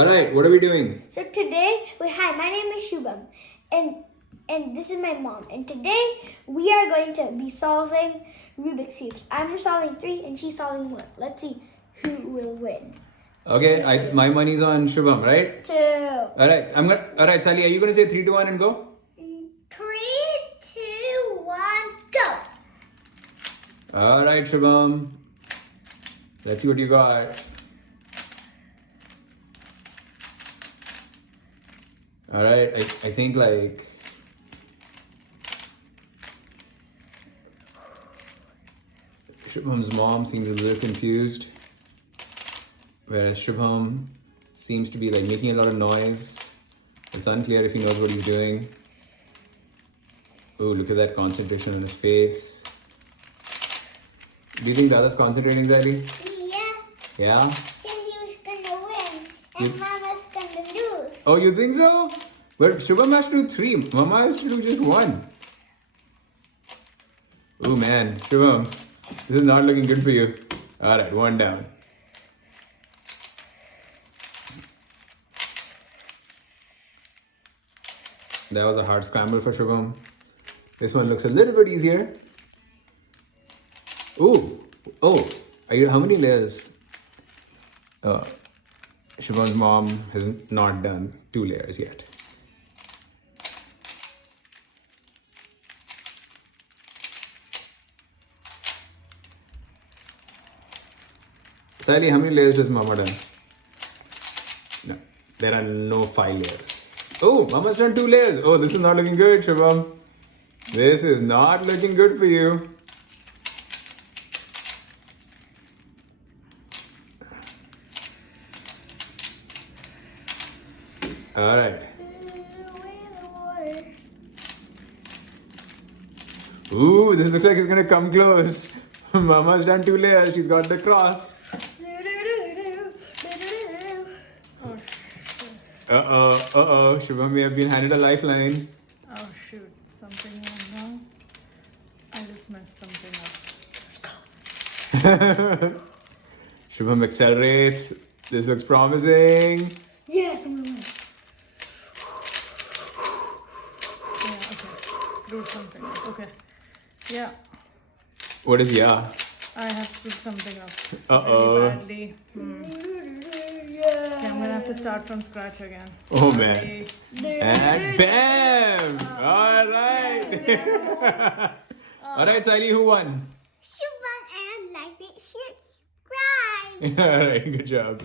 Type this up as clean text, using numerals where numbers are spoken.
Alright, what are we doing? So today, hi, my name is Shubham, and this is my mom. And today we are going to be solving Rubik's cubes. I'm solving 3, and she's solving 1. Let's see who will win. Okay, my money's on Shubham, right? 2. Alright, Sally, are you gonna say 3, 2, 1 and go? 3, 2, 1, go. Alright, Shubham. Let's see what you got. Alright, I think like Shubham's mom seems a little confused, whereas Shubham seems to be like making a lot of noise. It's unclear if he knows what he's doing. Oh, look at that concentration on his face. Do you think Dada's concentrating, Sally? Yeah. Yeah? Cindy was gonna win, and Mama's gonna lose. Oh, you think so? But Shubham has to do 3. Mama has to do just 1. Oh man, Shubham, this is not looking good for you. Alright, 1 down. That was a hard scramble for Shubham. This one looks a little bit easier. Ooh, oh, how many layers? Shubham's mom has not done 2 layers yet. Sally, how many layers does Mama done? No, there are no 5 layers. Oh, Mama's done 2 layers. Oh, this is not looking good, Shubham. This is not looking good for you. Alright. Ooh, this looks like it's gonna come close. Mama's done 2 layers. She's got the cross. Uh-oh. Shubham may have been handed a lifeline. Oh shoot, something went wrong. I just messed something up. Let's go. Shubham accelerates. This looks promising. Yes, I'm gonna win. Yeah, okay. Do something. Okay. Yeah, What is yeah? I have screwed something up. Uh-oh. Very badly. Okay, I'm gonna have to start from scratch again. Oh Sorry. man. And bam! Alright. Alright, Sally, who won? Shubham, and like it, share, subscribe. Alright, good job.